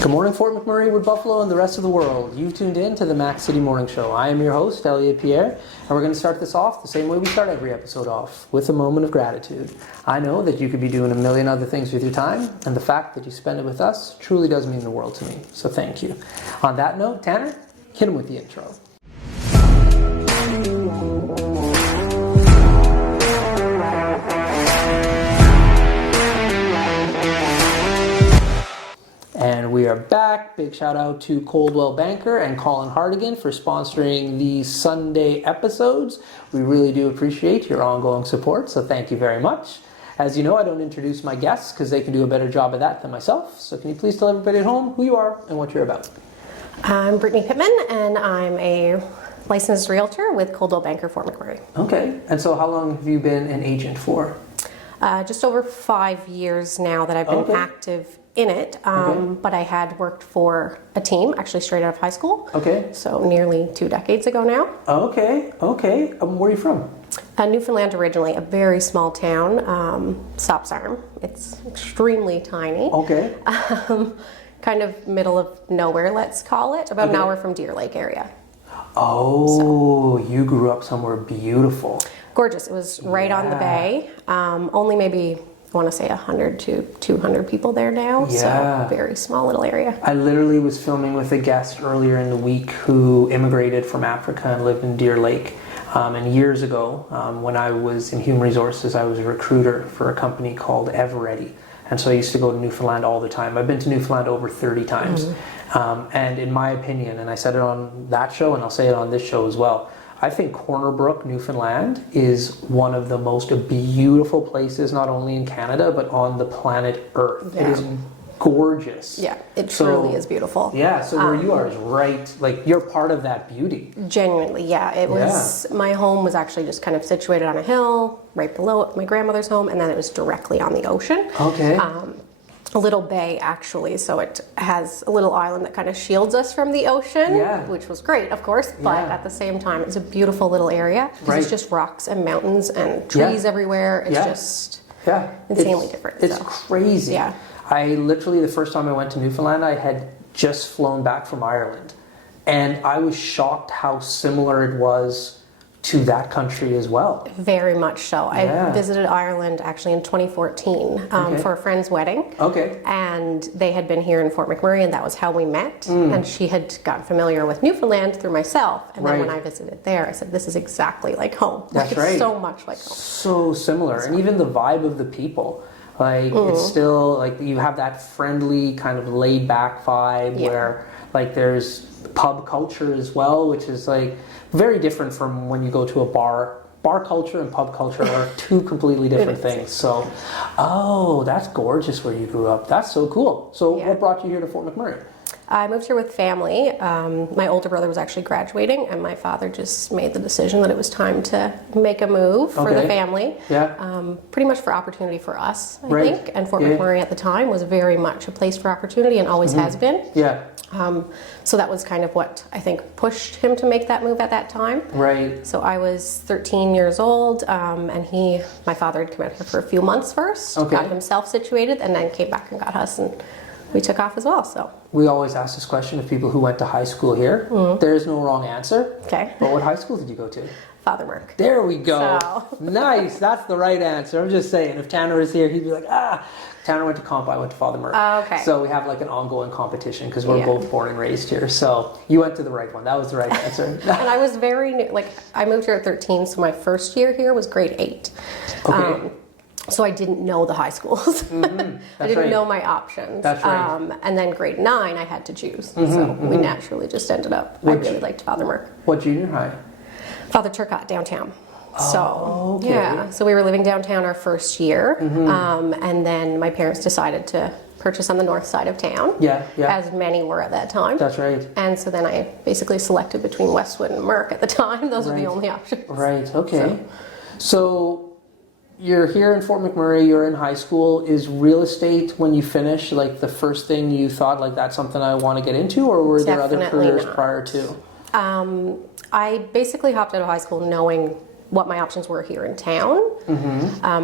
Good morning, Fort McMurray, Wood Buffalo, and the rest of the world. You've tuned in to the Mac City Morning Show. I am your host, Elliot Pierre, and we're going to start this off the same way we start every episode off, with a moment of gratitude. I know that you could be doing a million other things with your time, and the fact that you spend it with us truly does mean the world to me, so thank you. On that note, Tanner, hit him with the intro. And we are back. Big shout out to Coldwell Banker and Colin Hardigan for sponsoring these Sunday episodes. We really do appreciate your ongoing support, so thank you very much. As you know, I don't introduce my guests because they can do a better job of that than myself. So can you please tell everybody at home who you are and what you're about? I'm Brittany Pittman, and I'm a licensed realtor with Coldwell Banker Fort McMurray. Okay, and so how long have you been an agent for? Just over 5 years now that I've been active in it, but I had worked for a team actually straight out of high school. Okay. So nearly 2 decades ago now. Okay. Where are you from? Newfoundland originally, a very small town, Stops Arm. It's extremely tiny. Okay. Kind of middle of nowhere, let's call it. About an hour from Deer Lake area. Oh, so you grew up somewhere beautiful. Gorgeous. It was right on the bay. Only maybe, I want to say 100 to 200 people there now. Yeah. So very small little area. I literally was filming with a guest earlier in the week who immigrated from Africa and lived in Deer Lake. And years ago, when I was in human resources, I was a recruiter for a company called Eveready. And so I used to go to Newfoundland all the time. I've been to Newfoundland over 30 times. And in my opinion, and I said it on that show and I'll say it on this show as well, I think Corner Brook, Newfoundland is one of the most beautiful places, not only in Canada, but on the planet Earth. Yeah. It is gorgeous. Yeah, it truly is beautiful. Yeah, so where you are is right, like you're part of that beauty. Genuinely, yeah. It was, my home was actually just kind of situated on a hill, right below my grandmother's home, and then it was directly on the ocean. Okay. A little bay actually, so it has a little island that kind of shields us from the ocean, which was great, of course, but at the same time it's a beautiful little area because it's just rocks and mountains and trees everywhere. It's just insanely different. It's crazy. Yeah. I literally, the first time I went to Newfoundland, I had just flown back from Ireland, and I was shocked how similar it was to that country as well. Very much so. I visited Ireland actually in 2014 for a friend's wedding. Okay. And they had been here in Fort McMurray, and that was how we met. And she had gotten familiar with Newfoundland through myself. And then when I visited there, I said, this is exactly like home. That's it's so much like home. So similar. And even the vibe of the people. Like, it's still, like, you have that friendly, kind of laid-back vibe where, like, there's pub culture as well, which is, like, very different from when you go to a bar. Bar culture and pub culture are two completely different things. So, that's gorgeous where you grew up. That's so cool. So what brought you here to Fort McMurray? I moved here with family. My older brother was actually graduating, and my father just made the decision that it was time to make a move for the family. Yeah. Pretty much for opportunity for us, I think. And Fort McMurray at the time was very much a place for opportunity and always has been. Yeah. So that was kind of what I think pushed him to make that move at that time. Right. So I was 13 years old, and my father had come out here for a few months first, got himself situated, and then came back and got us, and we took off as well. So we always ask this question of people who went to high school here. There is no wrong answer. Okay. But what high school did you go to? Father Merck. There we go. So. Nice. That's the right answer. I'm just saying, if Tanner was here, he'd be like, Tanner went to comp, I went to Father Merck. Okay. So we have like an ongoing competition because we're both born and raised here. So you went to the right one. That was the right answer. And I was very new. Like, I moved here at 13, so my first year here was grade 8. Okay. So I didn't know the high schools. I didn't know my options. That's right. And then grade 9, I had to choose. So we naturally just ended up, I really liked Father Merck. What junior high? Father Turcotte, downtown. So, so we were living downtown our first year. And then my parents decided to purchase on the north side of town. As many were at that time. That's right. And so then I basically selected between Westwood and Merck at the time. Those were the only options. Right, okay. So you're here in Fort McMurray, you're in high school. Is real estate, when you finish, like the first thing you thought, like that's something I want to get into, or were there other careers prior to? I basically hopped out of high school knowing what my options were here in town,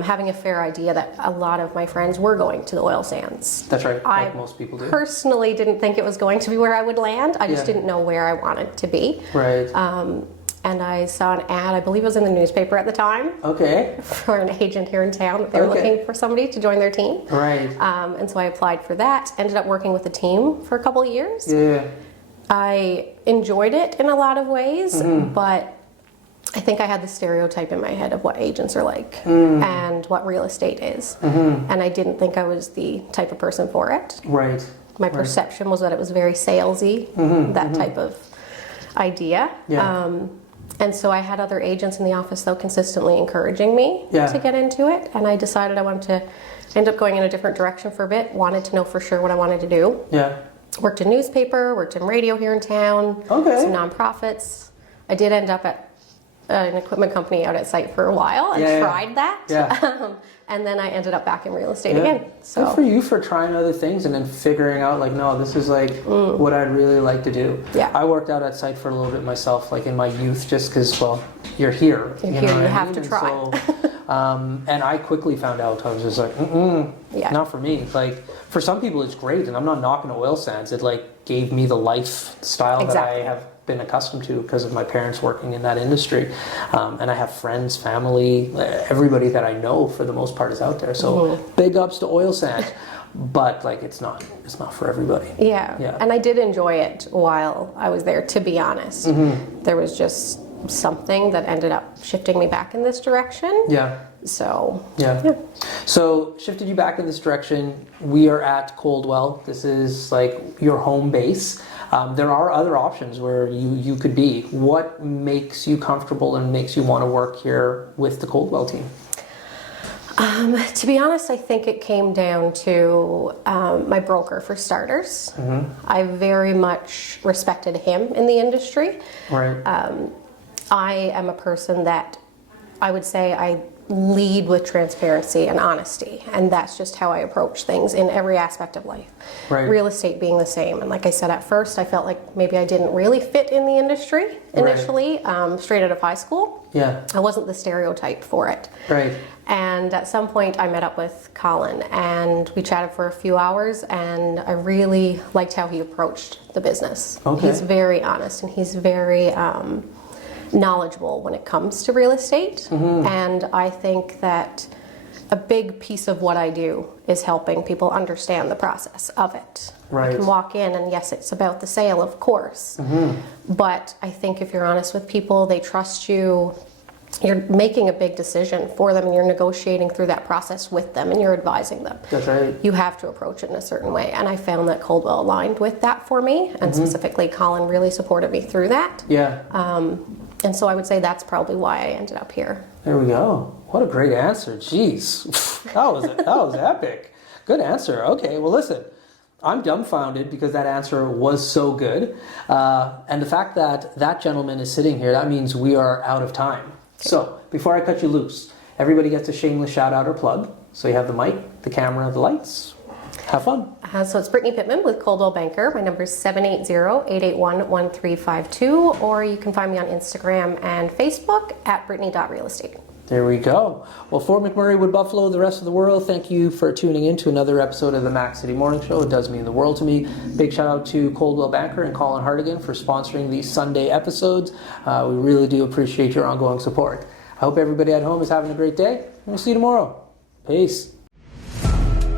having a fair idea that a lot of my friends were going to the oil sands. That's right, like most people do. Personally didn't think it was going to be where I would land. I just didn't know where I wanted to be. Right. And I saw an ad, I believe it was in the newspaper at the time. Okay. For an agent here in town that they were looking for somebody to join their team. Right. And so I applied for that. Ended up working with the team for a couple of years. Yeah. I enjoyed it in a lot of ways, but I think I had the stereotype in my head of what agents are like and what real estate is. And I didn't think I was the type of person for it. Right. My perception was that it was very salesy, that type of idea. Yeah. And so I had other agents in the office, though, consistently encouraging me to get into it. And I decided I wanted to end up going in a different direction for a bit, wanted to know for sure what I wanted to do. Yeah. Worked in newspaper, worked in radio here in town, some nonprofits. I did end up at an equipment company out at site for a while and tried that. Yeah. And then I ended up back in real estate again. So. Good for you for trying other things and then figuring out like, no, this is like what I'd really like to do. Yeah. I worked out at site for a little bit myself, like in my youth, just because, well, you're here. You're here, you have to try. And I quickly found out, I was just like, not for me. Like, for some people it's great, and I'm not knocking oil sands. It like gave me the lifestyle that I have been accustomed to because of my parents working in that industry. And I have friends, family, everybody that I know for the most part is out there. So big ups to oil sands. But like it's not for everybody. Yeah. And I did enjoy it while I was there, to be honest. There was just something that ended up shifting me back in this direction. Yeah. So So shifted you back in this direction. We are at Coldwell. This is like your home base. There are other options where you could be. What makes you comfortable and makes you want to work here with the Coldwell team? To be honest, I think it came down to my broker, for starters. I very much respected him in the industry. Right. I am a person that I would say I lead with transparency and honesty, and that's just how I approach things in every aspect of life. Right. Real estate being the same. And like I said, at first I felt like maybe I didn't really fit in the industry initially, straight out of high school. Yeah. I wasn't the stereotype for it. Right. And at some point I met up with Colin and we chatted for a few hours, and I really liked how he approached the business. Okay. He's very honest and he's very knowledgeable when it comes to real estate. And I think that a big piece of what I do is helping people understand the process of it. Right. You can walk in and yes, it's about the sale, of course. But I think if you're honest with people, they trust you. You're making a big decision for them and you're negotiating through that process with them and you're advising them. That's right. You have to approach it in a certain way. And I found that Coldwell aligned with that for me, and specifically Colin really supported me through that. Yeah. And so I would say that's probably why I ended up here. There we go. What a great answer. Jeez. That was epic. Good answer. Okay, well listen, I'm dumbfounded because that answer was so good. And the fact that that gentleman is sitting here, that means we are out of time. So before I cut you loose, everybody gets a shameless shout out or plug. So you have the mic, the camera, the lights. Have fun. So it's Brittany Pittman with Coldwell Banker. My number is 780-881-1352, or you can find me on Instagram and Facebook at brittany.realestate. There we go. Well, Fort McMurray, Wood Buffalo, the rest of the world, thank you for tuning in to another episode of the Mac City Morning Show. It does mean the world to me. Big shout out to Coldwell Banker and Colin Hartigan for sponsoring these Sunday episodes. We really do appreciate your ongoing support. I hope everybody at home is having a great day, and we'll see you tomorrow. Peace.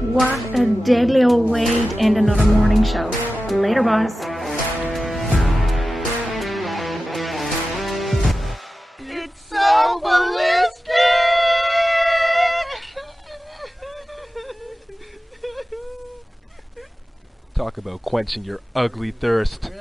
What a deadly old way to end another morning show. Later, boys. It's so ballistic! Talk about quenching your ugly thirst.